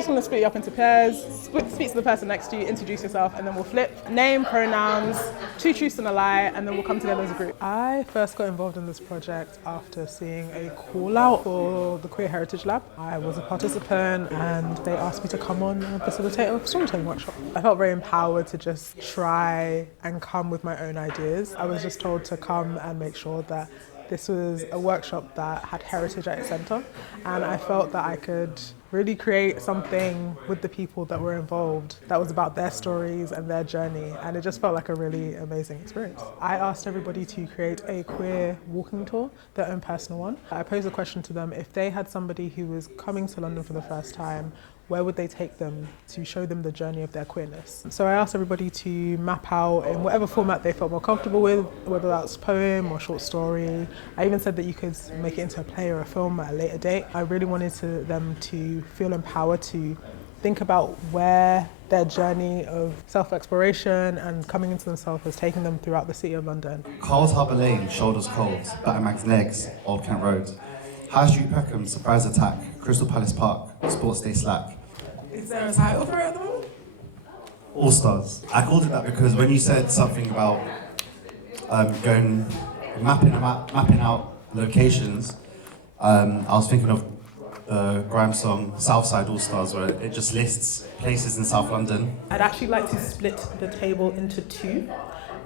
just going to split you up into pairs, speak to the person next to you, introduce yourself, and then we'll flip. Name, pronouns, 2 truths and a lie, and then we'll come together as a group. I first got involved in this project after seeing a call out for the Queer Heritage Lab. I was a participant and they asked me to come on and facilitate a storytelling workshop. I felt very empowered to just try and come with my own ideas. I was just told to come and make sure that this was a workshop that had heritage at its centre, and I felt that I could really create something with the people that were involved that was about their stories and their journey, and it just felt like a really amazing experience. I asked everybody to create a queer walking tour, their own personal one. I posed a question to them: if they had somebody who was coming to London for the first time, where would they take them to show them the journey of their queerness? So I asked everybody to map out in whatever format they felt more comfortable with, whether that's poem or short story. I even said that you could make it into a play or a film at a later date. I really wanted them to feel empowered to think about where their journey of self-exploration and coming into themselves has taken them throughout the City of London. Carl's Harbour Lane, shoulders cold, Batman's legs, Old Kent Road. High Street Peckham, surprise attack, Crystal Palace Park, sports day slack. Is there a title for it at the moment? All Stars. I called it that because when you said something about mapping out locations, I was thinking of the grime song Southside All Stars, where it just lists places in South London. I'd actually like to split the table into 2.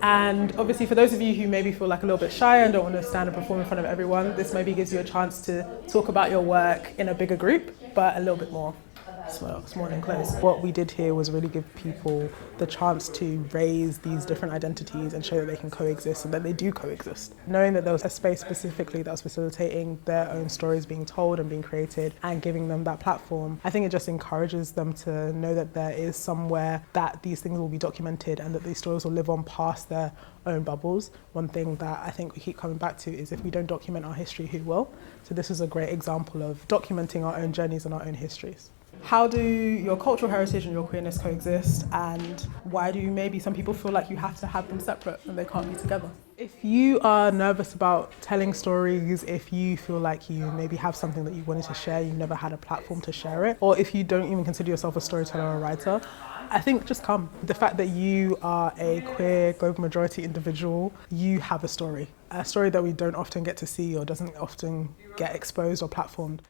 And obviously for those of you who maybe feel like a little bit shy and don't want to stand and perform in front of everyone, this maybe gives you a chance to talk about your work in a bigger group, but a little bit more small and close. What we did here was really give people the chance to raise these different identities and show that they can coexist and that they do coexist. Knowing that there was a space specifically that was facilitating their own stories being told and being created and giving them that platform, I think it just encourages them to know that there is somewhere that these things will be documented and that these stories will live on past their own bubbles. One thing that I think we keep coming back to is if we don't document our history, who will? So this is a great example of documenting our own journeys and our own histories. How do your cultural heritage and your queerness coexist, and why do maybe some people feel like you have to have them separate and they can't be together? If you are nervous about telling stories, if you feel like you maybe have something that you wanted to share, you've never had a platform to share it, or if you don't even consider yourself a storyteller or a writer, I think just come. The fact that you are a queer global majority individual, you have a story that we don't often get to see or doesn't often get exposed or platformed.